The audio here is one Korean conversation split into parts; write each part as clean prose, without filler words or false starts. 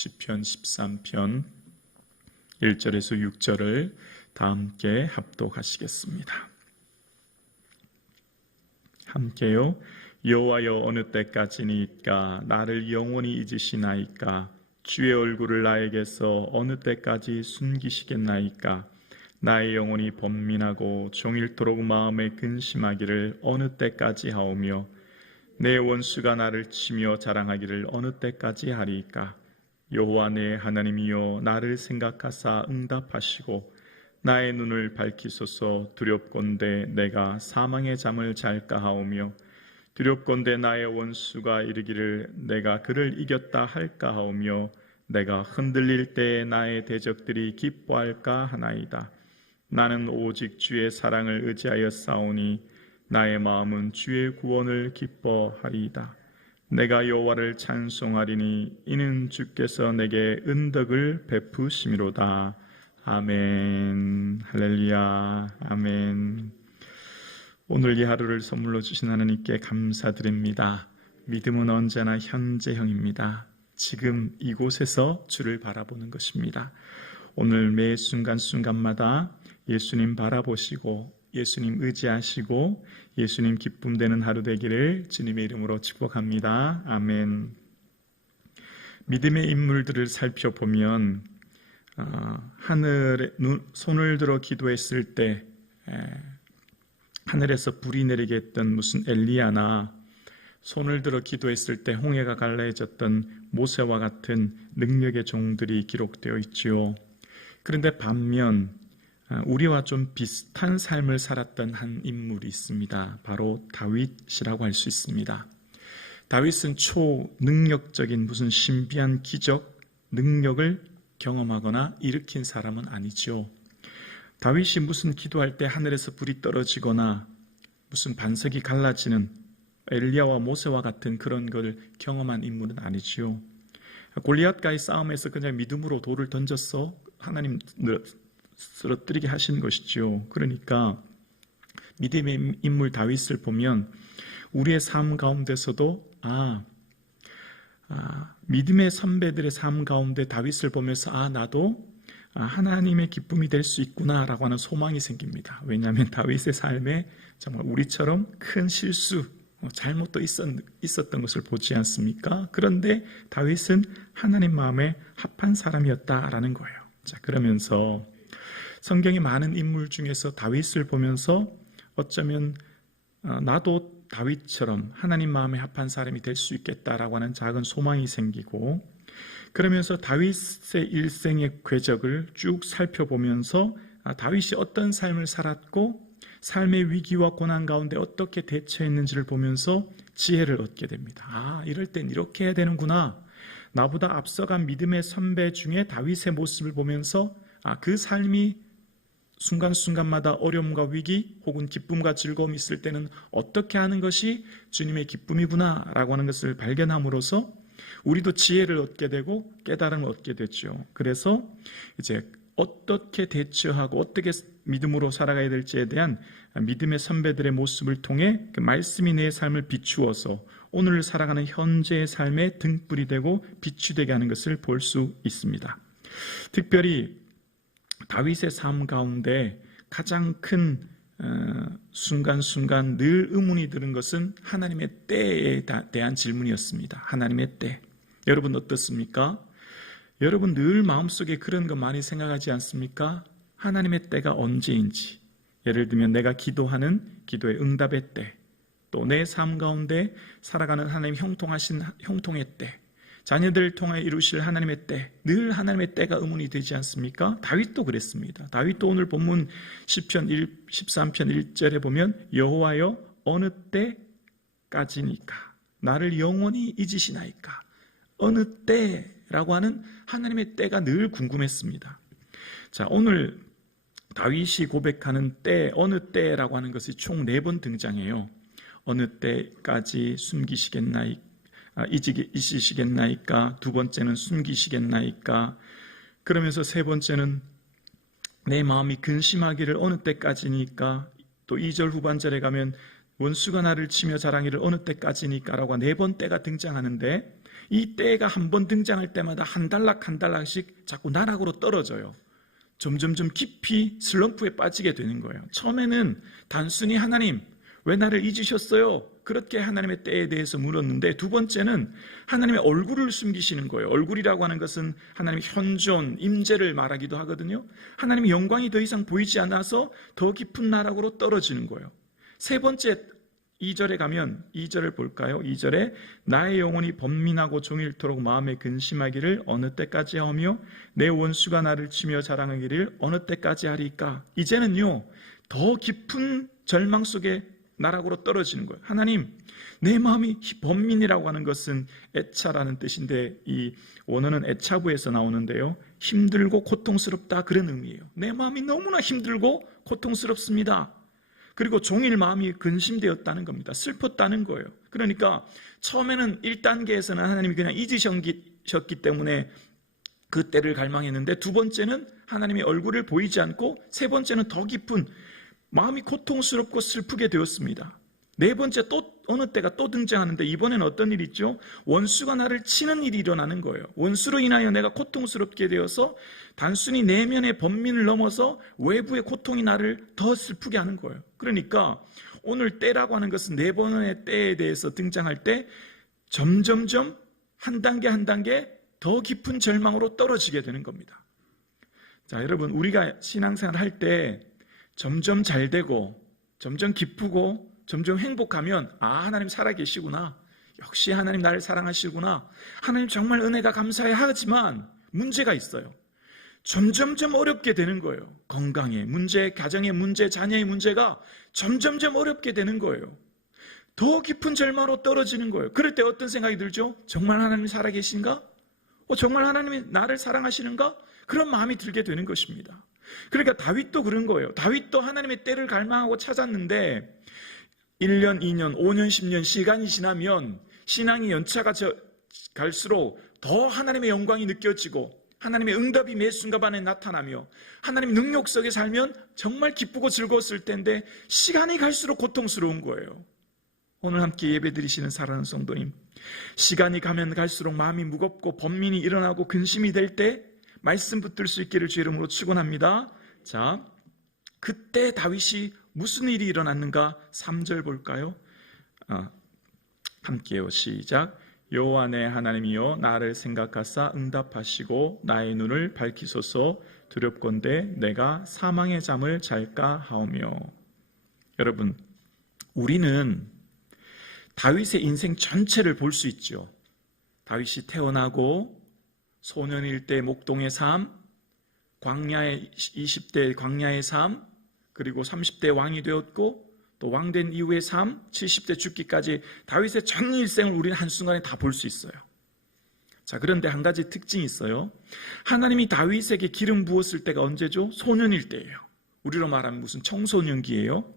시편 13편 1절에서 6절을 다 함께 합독하시겠습니다. 함께요. 여호와여, 어느 때까지니까 나를 영원히 잊으시나이까? 주의 얼굴을 나에게서 어느 때까지 숨기시겠나이까? 나의 영혼이 번민하고 종일토록 마음에 근심하기를 어느 때까지 하오며 내 원수가 나를 치며 자랑하기를 어느 때까지 하리이까? 여호와 내 하나님이여, 나를 생각하사 응답하시고 나의 눈을 밝히소서. 두렵건대 내가 사망의 잠을 잘까 하오며 두렵건대 나의 원수가 이르기를 내가 그를 이겼다 할까 하오며 내가 흔들릴 때에 나의 대적들이 기뻐할까 하나이다. 나는 오직 주의 사랑을 의지하여 싸우니 나의 마음은 주의 구원을 기뻐하리이다. 내가 여호와를 찬송하리니 이는 주께서 내게 은덕을 베푸심이로다. 아멘. 할렐루야. 아멘. 오늘 이 하루를 선물로 주신 하나님께 감사드립니다. 믿음은 언제나 현재형입니다. 지금 이곳에서 주를 바라보는 것입니다. 오늘 매 순간순간마다 예수님 바라보시고 예수님 의지하시고 예수님 기쁨 되는 하루 되기를 주님의 이름으로 축복합니다. 아멘. 믿음의 인물들을 살펴보면 하늘에 손을 들어 기도했을 때 하늘에서 불이 내리게 했던 무슨 엘리야나 손을 들어 기도했을 때 홍해가 갈라해졌던 모세와 같은 능력의 종들이 기록되어 있지요. 그런데 반면 우리와 좀 비슷한 삶을 살았던 한 인물이 있습니다. 바로 다윗이라고 할 수 있습니다. 다윗은 초능력적인 무슨 신비한 기적, 능력을 경험하거나 일으킨 사람은 아니죠. 다윗이 무슨 기도할 때 하늘에서 불이 떨어지거나 무슨 반석이 갈라지는 엘리야와 모세와 같은 그런 걸 경험한 인물은 아니지요. 골리앗과의 싸움에서 그냥 믿음으로 돌을 던졌어 하나님 쓰러뜨리게 하신 것이죠. 그러니까 믿음의 인물 다윗을 보면 우리의 삶 가운데서도 믿음의 선배들의 삶 가운데 다윗을 보면서 나도 하나님의 기쁨이 될 수 있구나라고 하는 소망이 생깁니다. 왜냐하면 다윗의 삶에 정말 우리처럼 큰 실수, 잘못도 있었던 것을 보지 않습니까? 그런데 다윗은 하나님 마음에 합한 사람이었다라는 거예요. 자, 그러면서 성경의 많은 인물 중에서 다윗을 보면서 어쩌면 나도 다윗처럼 하나님 마음에 합한 사람이 될 수 있겠다라고 하는 작은 소망이 생기고, 그러면서 다윗의 일생의 궤적을 쭉 살펴보면서 다윗이 어떤 삶을 살았고 삶의 위기와 고난 가운데 어떻게 대처했는지를 보면서 지혜를 얻게 됩니다. 이럴 땐 이렇게 해야 되는구나. 나보다 앞서간 믿음의 선배 중에 다윗의 모습을 보면서 그 삶이 순간순간마다 어려움과 위기 혹은 기쁨과 즐거움이 있을 때는 어떻게 하는 것이 주님의 기쁨이구나 라고 하는 것을 발견함으로써 우리도 지혜를 얻게 되고 깨달음을 얻게 됐죠. 그래서 이제 어떻게 대처하고 어떻게 믿음으로 살아가야 될지에 대한 믿음의 선배들의 모습을 통해 그 말씀이 내 삶을 비추어서 오늘 살아가는 현재의 삶에 등불이 되고 빛이 되게 하는 것을 볼 수 있습니다. 특별히 다윗의 삶 가운데 가장 큰 순간순간 늘 의문이 드는 것은 하나님의 때에 대한 질문이었습니다. 하나님의 때. 여러분 어떻습니까? 여러분 늘 마음속에 그런 거 많이 생각하지 않습니까? 하나님의 때가 언제인지. 예를 들면 내가 기도하는 기도의 응답의 때, 또 내 삶 가운데 살아가는 하나님 형통하신 형통의 때, 자녀들을 통해 이루실 하나님의 때, 늘 하나님의 때가 의문이 되지 않습니까? 다윗도 그랬습니다. 다윗도 오늘 본문 시편 13편 1절에 보면 여호와여, 어느 때까지니까 나를 영원히 잊으시나이까? 어느 때라고 하는 하나님의 때가 늘 궁금했습니다. 자, 오늘 다윗이 고백하는 때, 어느 때라고 하는 것이 총 4번 등장해요. 어느 때까지 잊으시겠나이까? 두 번째는 숨기시겠나이까? 그러면서 세 번째는 내 마음이 근심하기를 어느 때까지니까? 또 2절 후반절에 가면 원수가 나를 치며 자랑이를 어느 때까지니까? 라고 4번 때가 등장하는데 이 때가 한 번 등장할 때마다 한 달락 한 달락씩 자꾸 나락으로 떨어져요. 점점점 깊이 슬럼프에 빠지게 되는 거예요. 처음에는 단순히 하나님 왜 나를 잊으셨어요? 그렇게 하나님의 때에 대해서 물었는데, 두 번째는 하나님의 얼굴을 숨기시는 거예요. 얼굴이라고 하는 것은 하나님의 현존, 임재를 말하기도 하거든요. 하나님의 영광이 더 이상 보이지 않아서 더 깊은 나락으로 떨어지는 거예요. 세 번째 2절에 가면 2절을 볼까요? 2절에 나의 영혼이 번민하고 종일토록 마음에 근심하기를 어느 때까지 하며 내 원수가 나를 치며 자랑하기를 어느 때까지 하리까? 이제는요 더 깊은 절망 속에 나락으로 떨어지는 거예요. 하나님, 내 마음이 번민이라고 하는 것은 애차라는 뜻인데, 이 원어는 애차부에서 나오는데요, 힘들고 고통스럽다, 그런 의미예요. 내 마음이 너무나 힘들고 고통스럽습니다. 그리고 종일 마음이 근심되었다는 겁니다. 슬펐다는 거예요. 그러니까 처음에는 1단계에서는 하나님이 그냥 잊으셨기 때문에 그 때를 갈망했는데, 두 번째는 하나님의 얼굴을 보이지 않고, 세 번째는 더 깊은 마음이 고통스럽고 슬프게 되었습니다. 네 번째 또 어느 때가 또 등장하는데, 이번에는 어떤 일이 있죠? 원수가 나를 치는 일이 일어나는 거예요. 원수로 인하여 내가 고통스럽게 되어서 단순히 내면의 번민을 넘어서 외부의 고통이 나를 더 슬프게 하는 거예요. 그러니까 오늘 때라고 하는 것은 네 번의 때에 대해서 등장할 때 점점점 한 단계 한 단계 더 깊은 절망으로 떨어지게 되는 겁니다. 자, 여러분, 우리가 신앙생활 할 때 점점 잘 되고 점점 기쁘고 점점 행복하면, 아, 하나님 살아계시구나, 역시 하나님 나를 사랑하시구나, 하나님 정말 은혜가 감사해 하지만 문제가 있어요. 점점점 어렵게 되는 거예요. 건강의 문제, 가정의 문제, 자녀의 문제가 점점점 어렵게 되는 거예요. 더 깊은 절망으로 떨어지는 거예요. 그럴 때 어떤 생각이 들죠? 정말 하나님 살아계신가? 정말 하나님이 나를 사랑하시는가? 그런 마음이 들게 되는 것입니다. 그러니까 다윗도 그런 거예요. 다윗도 하나님의 때를 갈망하고 찾았는데 1년, 2년, 5년, 10년 시간이 지나면 신앙이 연차가 갈수록 더 하나님의 영광이 느껴지고 하나님의 응답이 매 순간에 나타나며 하나님의 능력 속에 살면 정말 기쁘고 즐거웠을 텐데 시간이 갈수록 고통스러운 거예요. 오늘 함께 예배드리시는 사랑하는 성도님, 시간이 가면 갈수록 마음이 무겁고 번민이 일어나고 근심이 될 때 말씀 붙들 수 있기를 주 이름으로 축원합니다. 자, 그때 다윗이 무슨 일이 일어났는가? 3절 볼까요? 함께요. 시작. 여호와 내 하나님이여 나를 생각하사 응답하시고 나의 눈을 밝히소서. 두렵건대 내가 사망의 잠을 잘까 하오며. 여러분, 우리는 다윗의 인생 전체를 볼 수 있죠. 다윗이 태어나고 소년일 때 목동의 삶, 광야의 20대 광야의 삶, 그리고 30대 왕이 되었고 또 왕된 이후의 삶, 70대 죽기까지 다윗의 전 일생을 우리는 한순간에 다 볼 수 있어요. 자, 그런데 한 가지 특징이 있어요. 하나님이 다윗에게 기름 부었을 때가 언제죠? 소년일 때예요. 우리로 말하면 무슨 청소년기예요.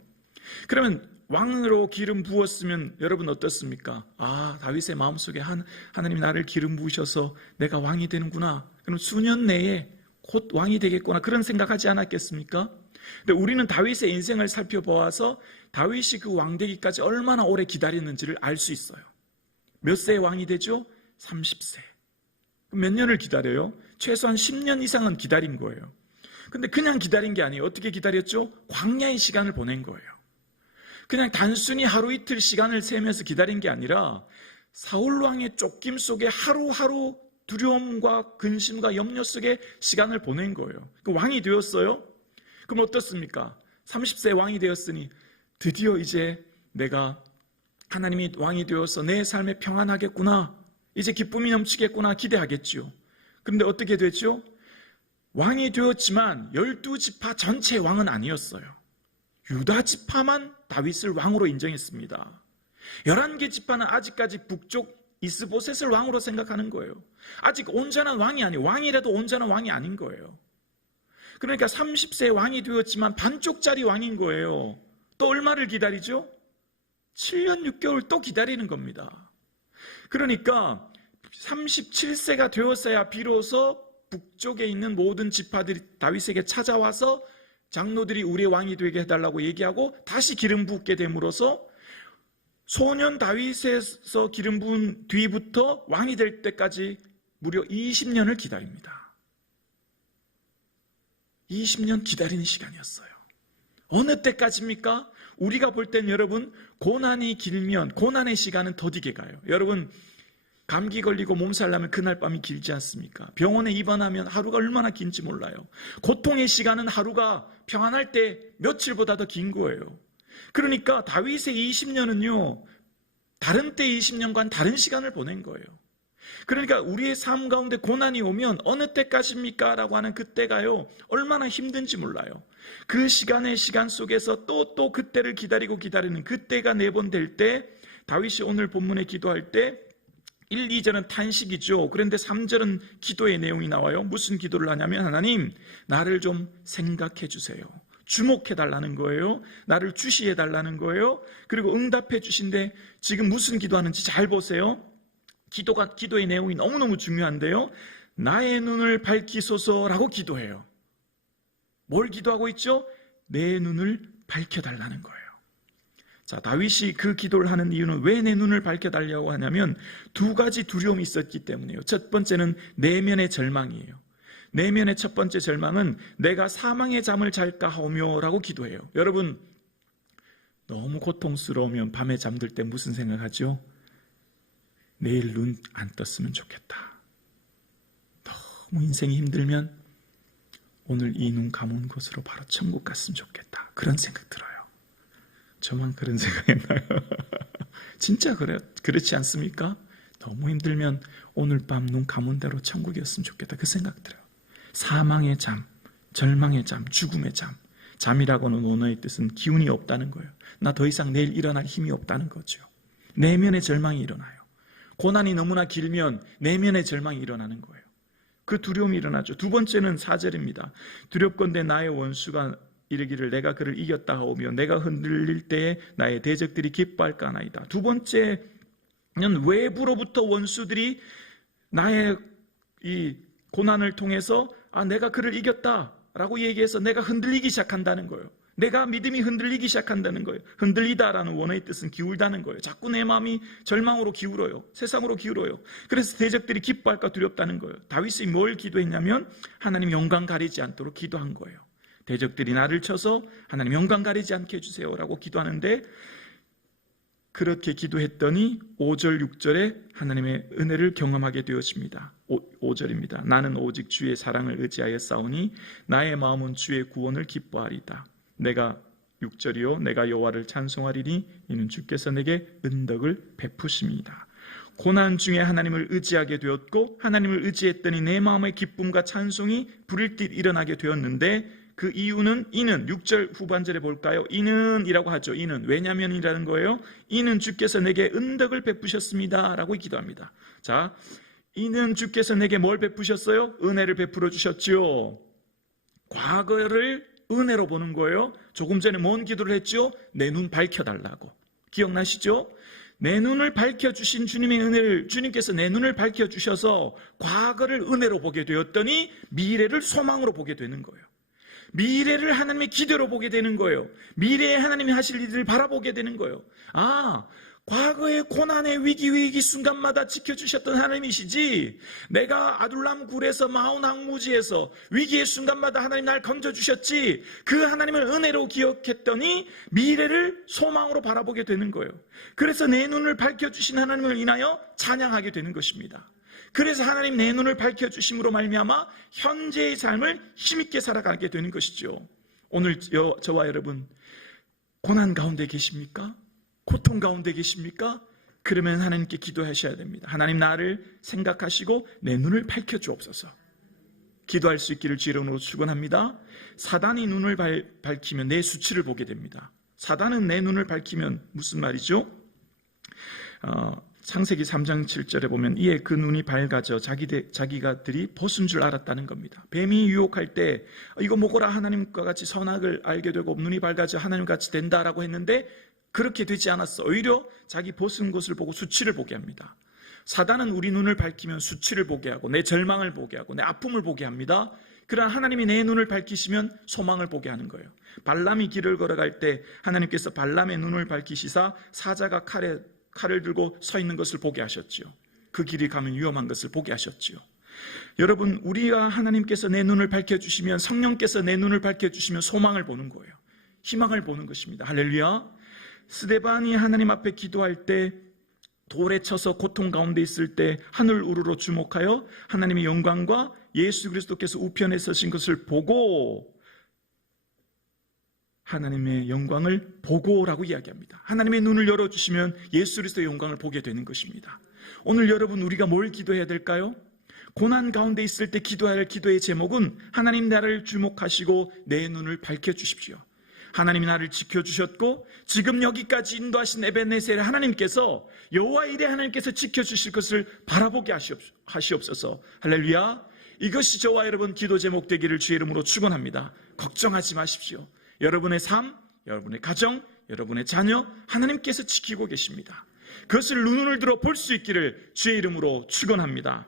그러면 왕으로 기름 부었으면 여러분 어떻습니까? 아, 다윗의 마음속에 하나님이 나를 기름 부으셔서 내가 왕이 되는구나. 그럼 수년 내에 곧 왕이 되겠구나. 그런 생각하지 않았겠습니까? 근데 우리는 다윗의 인생을 살펴보아서 다윗이 그 왕되기까지 얼마나 오래 기다렸는지를 알 수 있어요. 몇 세에 왕이 되죠? 30세. 몇 년을 기다려요? 최소한 10년 이상은 기다린 거예요. 근데 그냥 기다린 게 아니에요. 어떻게 기다렸죠? 광야의 시간을 보낸 거예요. 그냥 단순히 하루 이틀 시간을 세면서 기다린 게 아니라 사울 왕의 쫓김 속에 하루하루 두려움과 근심과 염려 속에 시간을 보낸 거예요. 그 왕이 되었어요. 그럼 어떻습니까? 30세 왕이 되었으니 드디어 이제 내가 하나님이 왕이 되어서 내 삶에 평안하겠구나, 이제 기쁨이 넘치겠구나 기대하겠지요. 그런데 어떻게 됐죠? 왕이 되었지만 12지파 전체 왕은 아니었어요. 유다 지파만 다윗을 왕으로 인정했습니다. 11개 지파는 아직까지 북쪽 이스보셋을 왕으로 생각하는 거예요. 아직 온전한 왕이 아니에요. 왕이라도 온전한 왕이 아닌 거예요. 그러니까 30세에 왕이 되었지만 반쪽짜리 왕인 거예요. 또 얼마를 기다리죠? 7년 6개월 또 기다리는 겁니다. 그러니까 37세가 되었어야 비로소 북쪽에 있는 모든 지파들이 다윗에게 찾아와서 장로들이 우리의 왕이 되게 해달라고 얘기하고 다시 기름 붓게 됨으로써 소년 다윗에서 기름 부은 뒤부터 왕이 될 때까지 무려 20년을 기다립니다. 20년 기다리는 시간이었어요. 어느 때까지입니까? 우리가 볼 땐 여러분, 고난이 길면 고난의 시간은 더디게 가요. 여러분, 감기 걸리고 몸살 나면 그날 밤이 길지 않습니까? 병원에 입원하면 하루가 얼마나 긴지 몰라요. 고통의 시간은 하루가 평안할 때 며칠보다 더 긴 거예요. 그러니까 다윗의 20년은요, 다른 때 20년과는 다른 시간을 보낸 거예요. 그러니까 우리의 삶 가운데 고난이 오면 어느 때까지입니까? 라고 하는 그때가요, 얼마나 힘든지 몰라요. 그 시간 속에서 또 그때를 기다리는 그때가 4번 될 때, 다윗이 오늘 본문에 기도할 때 1, 2절은 탄식이죠. 그런데 3절은 기도의 내용이 나와요. 무슨 기도를 하냐면, 하나님, 나를 좀 생각해 주세요. 주목해 달라는 거예요. 나를 주시해 달라는 거예요. 그리고 응답해 주신데 지금 무슨 기도하는지 잘 보세요. 기도의 내용이 너무너무 중요한데요. 나의 눈을 밝히소서라고 기도해요. 뭘 기도하고 있죠? 내 눈을 밝혀달라는 거예요. 자, 다윗이 그 기도를 하는 이유는 왜 내 눈을 밝혀달라고 하냐면 2가지 두려움이 있었기 때문이에요. 첫 번째는 내면의 절망이에요. 내면의 첫 번째 절망은 내가 사망의 잠을 잘까 하오며라고 기도해요. 여러분, 너무 고통스러우면 밤에 잠들 때 무슨 생각하죠? 내일 눈 안 떴으면 좋겠다. 너무 인생이 힘들면 오늘 이 눈 감은 곳으로 바로 천국 갔으면 좋겠다. 그런 생각 들어요. 저만 그런 생각했나요? 진짜 그렇지 않습니까? 너무 힘들면 오늘 밤 눈 감은 대로 천국이었으면 좋겠다. 그 생각 들어요. 사망의 잠, 절망의 잠, 죽음의 잠. 잠이라고는 원어의 뜻은 기운이 없다는 거예요. 나 더 이상 내일 일어날 힘이 없다는 거죠. 내면의 절망이 일어나요. 고난이 너무나 길면 내면의 절망이 일어나는 거예요. 그 두려움이 일어나죠. 2번째는 4절입니다. 두렵건대 나의 원수가 이르기를 내가 그를 이겼다 하오며 내가 흔들릴 때에 나의 대적들이 기뻐할까 하나이다. 2번째는 외부로부터 원수들이 나의 이 고난을 통해서 내가 그를 이겼다라고 얘기해서 내가 흔들리기 시작한다는 거예요. 내가 믿음이 흔들리기 시작한다는 거예요. 흔들리다라는 원어의 뜻은 기울다는 거예요. 자꾸 내 마음이 절망으로 기울어요. 세상으로 기울어요. 그래서 대적들이 기뻐할까 두렵다는 거예요. 다윗이 뭘 기도했냐면 하나님 영광 가리지 않도록 기도한 거예요. 대적들이 나를 쳐서 하나님 영광 가리지 않게 해주세요라고 기도하는데, 그렇게 기도했더니 5절 6절에 하나님의 은혜를 경험하게 되어집니다. 5절입니다. 나는 오직 주의 사랑을 의지하여 싸우니 나의 마음은 주의 구원을 기뻐하리다. 내가 6절이요 내가 여호와를 찬송하리니 이는 주께서 내게 은덕을 베푸심이다. 고난 중에 하나님을 의지하게 되었고 하나님을 의지했더니 내 마음의 기쁨과 찬송이 불일듯 일어나게 되었는데, 그 이유는 이는 6절 후반절에 볼까요? 이는 이라고 하죠. 이는 왜냐면이라는 거예요. 이는 주께서 내게 은덕을 베푸셨습니다 라고 기도합니다. 자, 이는 주께서 내게 뭘 베푸셨어요? 은혜를 베풀어 주셨죠. 과거를 은혜로 보는 거예요. 조금 전에 뭔 기도를 했죠? 내 눈 밝혀달라고. 기억나시죠? 내 눈을 밝혀주신 주님의 은혜를, 주님께서 내 눈을 밝혀주셔서 과거를 은혜로 보게 되었더니 미래를 소망으로 보게 되는 거예요. 미래를 하나님의 기대로 보게 되는 거예요. 미래에 하나님이 하실 일들을 바라보게 되는 거예요. 과거의 고난의 위기 순간마다 지켜주셨던 하나님이시지, 내가 아둘람 굴에서 마온 항무지에서 위기의 순간마다 하나님 날 건져주셨지, 그 하나님을 은혜로 기억했더니 미래를 소망으로 바라보게 되는 거예요. 그래서 내 눈을 밝혀주신 하나님을 인하여 찬양하게 되는 것입니다. 그래서 하나님 내 눈을 밝혀주심으로 말미암아 현재의 삶을 힘있게 살아가게 되는 것이죠. 오늘 저와 여러분 고난 가운데 계십니까? 고통 가운데 계십니까? 그러면 하나님께 기도하셔야 됩니다. 하나님 나를 생각하시고 내 눈을 밝혀주옵소서. 기도할 수 있기를 주의 이름으로 축원합니다. 사단이 눈을 밝히면 내 수치를 보게 됩니다. 사단은 내 눈을 밝히면 무슨 말이죠? 창세기 3장 7절에 보면 이에 그 눈이 밝아져 자기가들이 벗은 줄 알았다는 겁니다. 뱀이 유혹할 때 이거 먹어라 하나님과 같이 선악을 알게 되고 눈이 밝아져 하나님과 같이 된다라고 했는데 그렇게 되지 않았어. 오히려 자기 벗은 것을 보고 수치를 보게 합니다. 사단은 우리 눈을 밝히면 수치를 보게 하고 내 절망을 보게 하고 내 아픔을 보게 합니다. 그러나 하나님이 내 눈을 밝히시면 소망을 보게 하는 거예요. 발람이 길을 걸어갈 때 하나님께서 발람의 눈을 밝히시사 사자가 칼을 들고 서 있는 것을 보게 하셨지요. 그 길이 가면 위험한 것을 보게 하셨지요. 여러분, 우리가 하나님께서 내 눈을 밝혀주시면, 성령께서 내 눈을 밝혀주시면 소망을 보는 거예요. 희망을 보는 것입니다. 할렐루야. 스데반이 하나님 앞에 기도할 때, 돌에 쳐서 고통 가운데 있을 때 하늘 우러러 주목하여 하나님의 영광과 예수 그리스도께서 우편에 서신 것을 보고, 하나님의 영광을 보고라고 이야기합니다. 하나님의 눈을 열어주시면 예수 그리스도의 영광을 보게 되는 것입니다. 오늘 여러분, 우리가 뭘 기도해야 될까요? 고난 가운데 있을 때 기도해야 할 기도의 제목은 하나님 나를 주목하시고 내 눈을 밝혀주십시오. 하나님이 나를 지켜주셨고 지금 여기까지 인도하신 에벤네셀 하나님께서, 여호와 이레 하나님께서 지켜주실 것을 바라보게 하시옵소서. 할렐루야. 이것이 저와 여러분 기도 제목 되기를 주의 이름으로 축원합니다. 걱정하지 마십시오. 여러분의 삶, 여러분의 가정, 여러분의 자녀 하나님께서 지키고 계십니다. 그것을 눈을 들어 볼 수 있기를 주의 이름으로 축원합니다.